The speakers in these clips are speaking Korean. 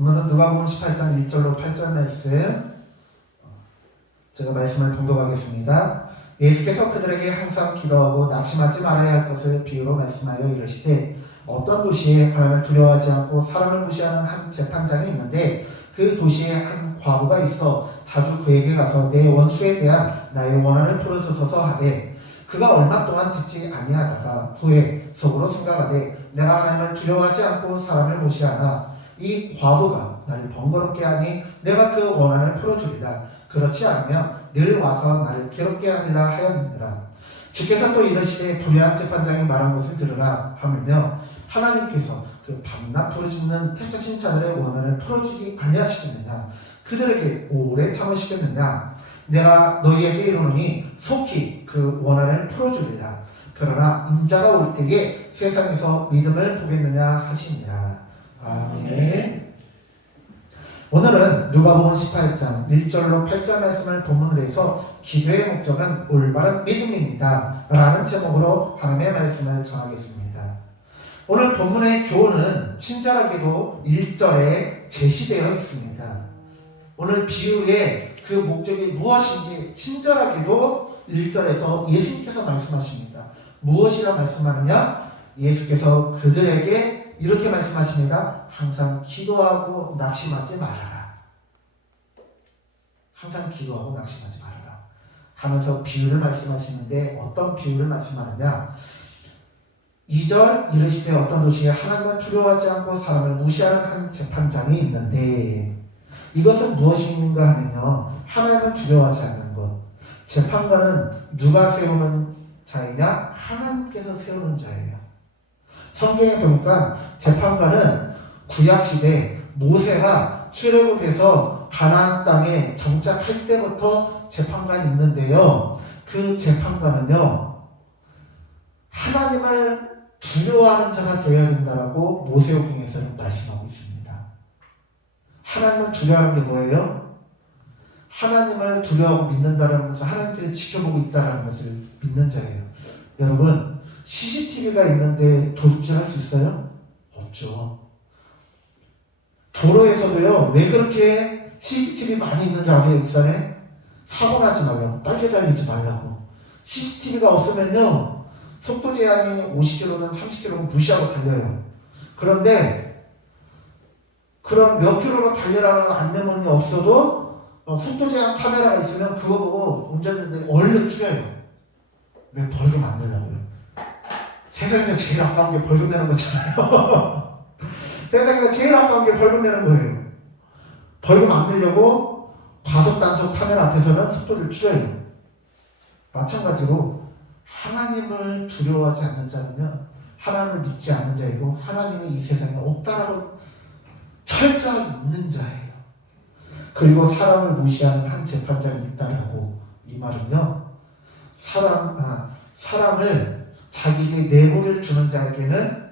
오늘은 누가복음 18장 1절로 8절 말씀 제가 말씀을 봉독하겠습니다. 예수께서 그들에게 항상 기도하고 낙심하지 말아야 할 것을 비유로 말씀하여 이르시되 어떤 도시에 하나님을 두려워하지 않고 사람을 무시하는 한 재판장이 있는데 그 도시에 한 과부가 있어 자주 그에게 가서 내 원수에 대한 나의 원한을 풀어주소서 하되 그가 얼마 동안 듣지 아니하다가 후에 속으로 생각하되 내가 하나님을 두려워하지 않고 사람을 무시하나 이 과부가 나를 번거롭게 하니 내가 그 원한을 풀어주리라. 그렇지 않으면 늘 와서 나를 괴롭게 하리라 하였느니라. 주께서 또 이르시되 불의한 재판장이 말한 것을 들으라 하물며 하나님께서 그 밤낮 부르짖는 택하신 자들의 원한을 풀어주지 아니하시겠느냐. 그들에게 오래 참으시겠느냐. 내가 너희에게 이르노니 속히 그 원한을 풀어주리라. 그러나 인자가 올 때에 세상에서 믿음을 보겠느냐 하시니라. 아멘. 오늘은 누가복음 18장 1절로 8절 말씀을 본문으로 해서 기도의 목적은 올바른 믿음입니다 라는 제목으로 하나님의 말씀을 전하겠습니다. 오늘 본문의 교훈은 친절하게도 1절에 제시되어 있습니다. 오늘 비유의 그 목적이 무엇인지 친절하게도 1절에서 예수님께서 말씀하십니다. 무엇이라 말씀하느냐? 예수께서 그들에게 이렇게 말씀하십니다. 항상 기도하고 낙심하지 말아라. 항상 기도하고 낙심하지 말아라 하면서 비유를 말씀하시는데 어떤 비유를 말씀하느냐. 2절 이르시되 어떤 도시에 하나님을 두려워하지 않고 사람을 무시하는 한 재판장이 있는데 이것은 무엇인가 하면요. 하나님을 두려워하지 않는 것. 재판관은 누가 세우는 자이냐? 하나님께서 세우는 자예요. 성경에 보니까 재판관은 구약시대 모세가 출애굽해서 가나안 땅에 정착할 때부터 재판관이 있는데요. 그 재판관은요. 하나님을 두려워하는 자가 되어야 된다고 모세오경에서는 말씀하고 있습니다. 하나님을 두려워하는 게 뭐예요? 하나님을 두려워하고 믿는다는 것은 하나님께서 지켜보고 있다는 것을 믿는 자예요. 여러분 CCTV가 있는데 도둑질 할 수 있어요? 없죠. 도로에서도요, 왜 그렇게 CCTV 많이 있는지 아세요, 익산에? 사고 나지 말라고, 빨리 달리지 말라고. CCTV가 없으면요, 속도 제한이 50km든 30km는 무시하고 달려요. 그런데, 그런 몇 킬로로 달려라는 안내문이 없어도, 속도 제한 카메라가 있으면 그거 보고 운전자들이 얼른 줄여요. 왜 벌금 안 내려고요? 세상에서 제일 아까운 게 벌금 내는 거잖아요. 세상에서 제일 아까운 게 벌금 내는 거예요. 벌금 안 내려고 과속 단속 카메라 앞에서는 속도를 줄여요. 마찬가지로 하나님을 두려워하지 않는 자는요. 하나님을 믿지 않는 자이고 하나님이 이 세상에 없다라고 철저히 믿는 자예요. 그리고 사람을 무시하는 한 재판장이 있다라고. 이 말은요. 사람을 자기에게 뇌물을 주는 자에게는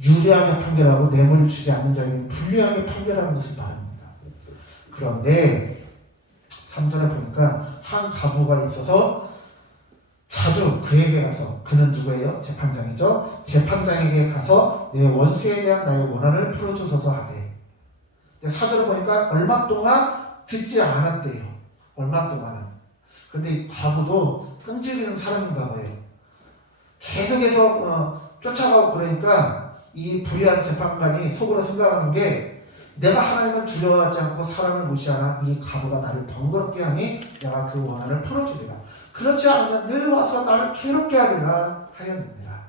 유리하게 판결하고 뇌물을 주지 않는 자에게는 불리하게 판결하는 것을 말합니다. 그런데 3절에 보니까 한 가부가 있어서 자주 그에게 가서, 그는 누구예요? 재판장이죠. 재판장에게 가서 내 원수에 대한 나의 원한을 풀어주소서 하되 4절에 보니까 얼마 동안 듣지 않았대요. 얼마 동안은. 근데 이 가부도 끈질기는 사람인가 봐요. 계속해서 쫓아가고 그러니까 이 불의한 재판관이 속으로 생각하는 게 내가 하나님을 두려워하지 않고 사람을 무시하나 이 가부가 나를 번거롭게 하니 내가 그 원한을 풀어주리라. 그렇지 않으면 늘 와서 나를 괴롭게 하리라 하였느니라.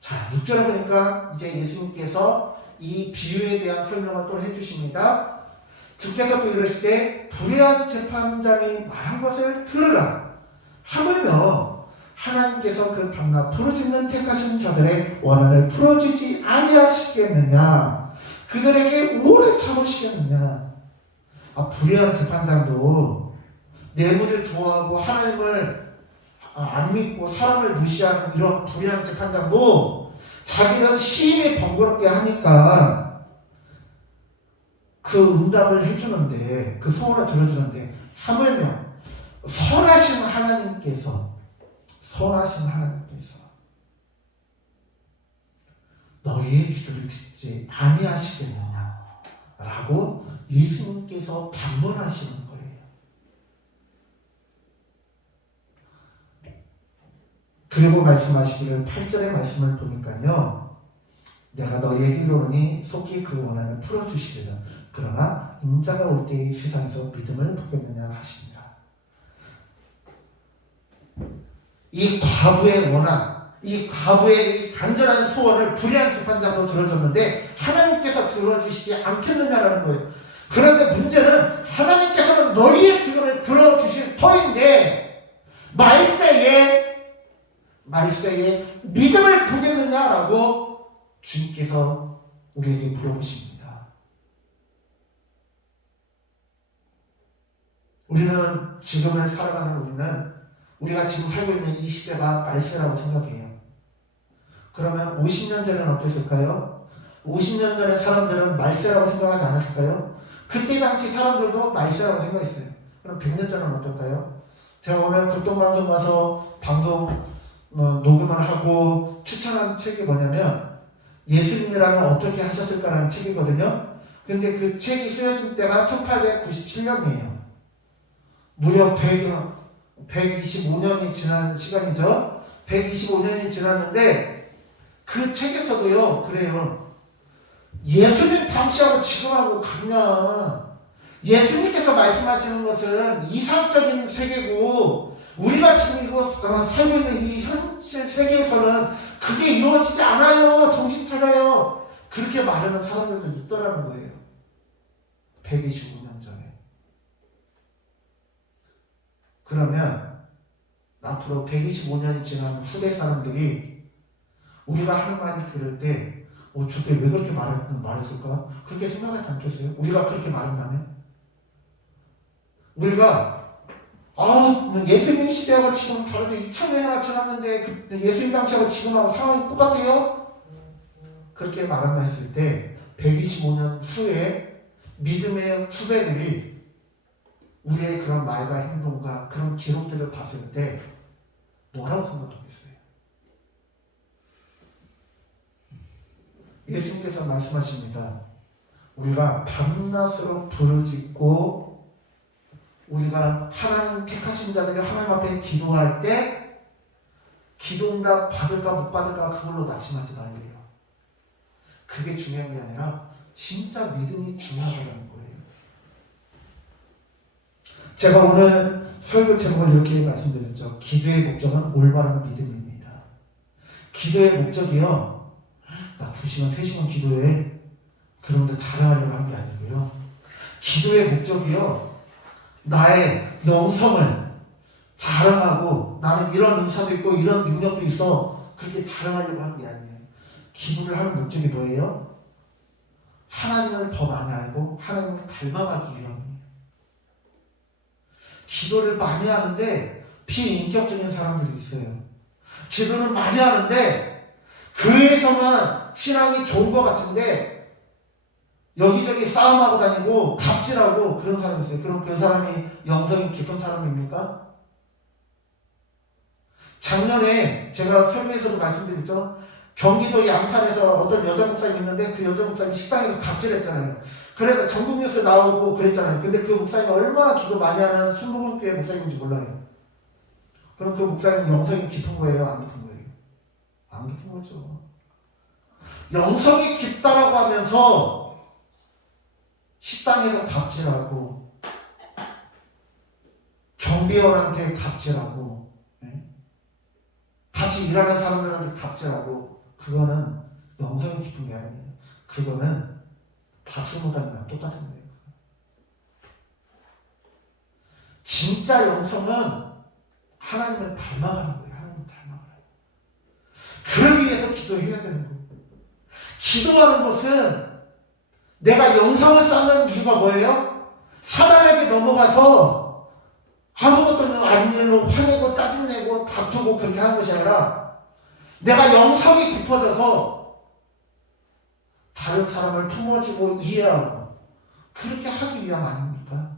자, 6절에 보니까 이제 예수님께서 이 비유에 대한 설명을 또 해주십니다. 주께서 또 이르시되 불의한 재판장이 말한 것을 들으라. 하물며 하나님께서 그 밤낮 부르짖는 택하신 자들의 원한을 풀어주지 아니하시겠느냐. 그들에게 오래 참으시겠느냐. 불의한 재판장도 뇌물을 좋아하고 하나님을 안 믿고 사람을 무시하는 이런 불의한 재판장도 자기는 심히 번거롭게 하니까 그 응답을 해주는데, 그 소원을 들어주는데, 하물며 선하신 하나님께서 너희의 기도를 듣지 아니하시겠느냐. 예수님께서 방문하시는 거예요. 그리고 말씀하시기를 8절의 말씀을 보니까요. 내가 너희에게 이르노니 속히 그 원한을 풀어주시리라. 그러나 인자가 올 때에 세상에서 믿음을 보겠느냐 하시니라. 이 과부의 원한, 이 과부의 이 간절한 소원을 불의한 재판장으로 들어줬는데 하나님께서 들어주시지 않겠느냐라는 거예요. 그런데 문제는 하나님께서는 너희의 기도를 들어주실 터인데 말세에 믿음을 보겠느냐라고 주님께서 우리에게 물어보십니다. 우리는 지금을 살아가는 우리가 지금 살고 있는 이 시대가 말세라고 생각해요. 그러면 50년 전에는 어땠을까요? 50년 전에 사람들은 말세라고 생각하지 않았을까요? 그때 당시 사람들도 말세라고 생각했어요. 그럼 100년 전에는 어떨까요? 제가 오늘 불동방송 가서 방송 녹음을 하고 추천한 책이 뭐냐면 예수님이라면 어떻게 하셨을까라는 책이거든요. 근데 그 책이 쓰여진 때가 1897년이에요. 무려 125년이 지난 시간이죠. 125년이 지났는데 그 책에서도요 그래요. 예수님 당시하고 지금하고 같냐. 예수님께서 말씀하시는 것은 이상적인 세계고 우리가 지금 이거 살고 있는 이 현실 세계에서는 그게 이루어지지 않아요. 정신 차려요. 그렇게 말하는 사람들도 있더라는 거예요. 125년 전에. 그러면 앞으로 125년이 지난 후대 사람들이 우리가 하는 말을 들을 때 저때 왜 그렇게 말했을까? 그렇게 생각하지 않겠어요? 우리가 그렇게 말한다면? 우리가 예수님 시대하고 지금 다르죠. 2000년이나 지났는데 예수님 당시하고 지금하고 상황이 똑같아요? 그렇게 말한다 했을 때 125년 후에 믿음의 후배들이 우리의 그런 말과 행동과 그런 기록들을 봤을 때 뭐라고 생각하겠어요? 예수님께서 말씀하십니다. 우리가 밤낮으로 부르짖고 우리가 하나님 택하신 자들이 하나님 앞에 기도할 때 기도응답 받을까 못 받을까 그걸로 낙심하지 말래요. 그게 중요한 게 아니라 진짜 믿음이 중요하다는 거예요. 제가 오늘 설교 제목을 이렇게 말씀드렸죠. 기도의 목적은 올바른 믿음입니다. 기도의 목적이요. 나 2시간, 3시간 기도해. 그런데 자랑하려고 하는 게 아니고요. 기도의 목적이요. 나의 영성을 자랑하고 나는 이런 은사도 있고 이런 능력도 있어. 그렇게 자랑하려고 하는 게 아니에요. 기도를 하는 목적이 뭐예요? 하나님을 더 많이 알고 하나님을 닮아가기 위함이에요. 기도를 많이 하는데 비인격적인 사람들이 있어요. 기도를 많이 하는데 교회에서만 신앙이 좋은 것 같은데 여기저기 싸움하고 다니고 갑질하고 그런 사람이 있어요. 그럼 그 사람이 영성이 깊은 사람입니까? 작년에 제가 설교에서도 말씀드렸죠. 경기도 양산에서 어떤 여자 목사님이 있는데 그 여자 목사님이 식당에서 갑질했잖아요. 그래서 전국 뉴스 나오고 그랬잖아요. 근데 그 목사님이 얼마나 기도 많이 하는 순복음교회 목사님인지 몰라요. 그럼 그 목사님 영성이 깊은 거예요? 안 깊은 거예요? 안 깊은 거죠. 영성이 깊다라고 하면서 식당에서 갑질하고 경비원한테 갑질하고 같이 일하는 사람들한테 갑질하고 그거는 영성이 깊은 게 아니에요. 그거는 박수무당이랑 똑같은 거예요. 진짜 영성은 하나님을 닮아가는 거예요. 하나님을 닮아가는 거예요. 그러기 위해서 기도해야 되는 거예요. 기도하는 것은 내가 영성을 쌓는 이유가 뭐예요? 사단에게 넘어가서 아무것도 아닌 일로 화내고 짜증내고 다투고 그렇게 하는 것이 아니라 내가 영성이 깊어져서 다른 사람을 품어주고 이해하고 그렇게 하기 위함 아닙니까?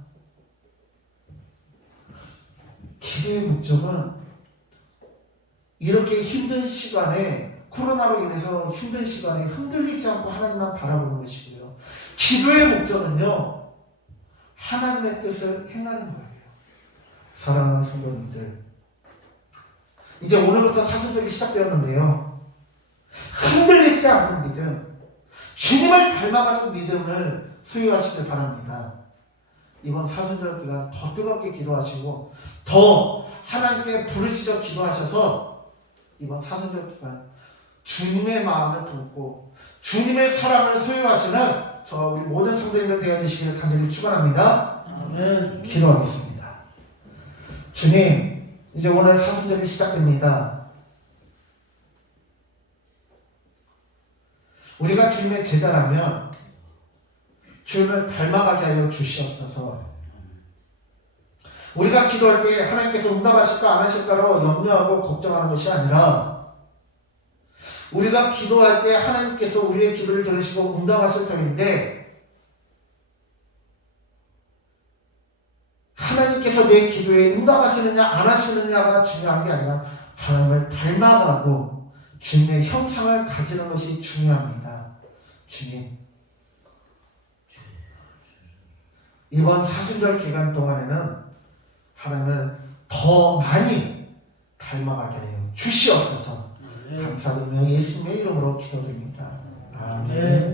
기도의 목적은 이렇게 힘든 시간에 코로나로 인해서 힘든 시간에 흔들리지 않고 하나님만 바라보는 것이고요. 기도의 목적은요. 하나님의 뜻을 행하는 거예요. 사랑하는 성도님들, 이제 오늘부터 사순절이 시작되었는데요. 흔들리지 않는 믿음, 주님을 닮아가는 믿음을 소유하시길 바랍니다. 이번 사순절 기간 더 뜨겁게 기도하시고 더 하나님께 부르짖어 기도하셔서 이번 사순절 기간 주님의 마음을 품고 주님의 사랑을 소유하시는 저 우리 모든 성도님들 되어주시기를 간절히 축원합니다. 아멘. 기도하겠습니다. 주님, 이제 오늘 사순절이 시작됩니다. 우리가 주님의 제자라면 주님을 닮아가게 하여 주시옵소서. 우리가 기도할 때 하나님께서 응답하실까 안 하실까로 염려하고 걱정하는 것이 아니라 우리가 기도할 때 하나님께서 우리의 기도를 들으시고 응답하실 터인데 하나님께서 내 기도에 응답하시느냐 안 하시느냐가 중요한 게 아니라 하나님을 닮아가고 주님의 형상을 가지는 것이 중요합니다. 주님, 이번 사순절 기간 동안에는 하나님을 더 많이 닮아가게 하여 주시옵소서. 감사드리며 예수님의 이름으로 기도드립니다. 아멘.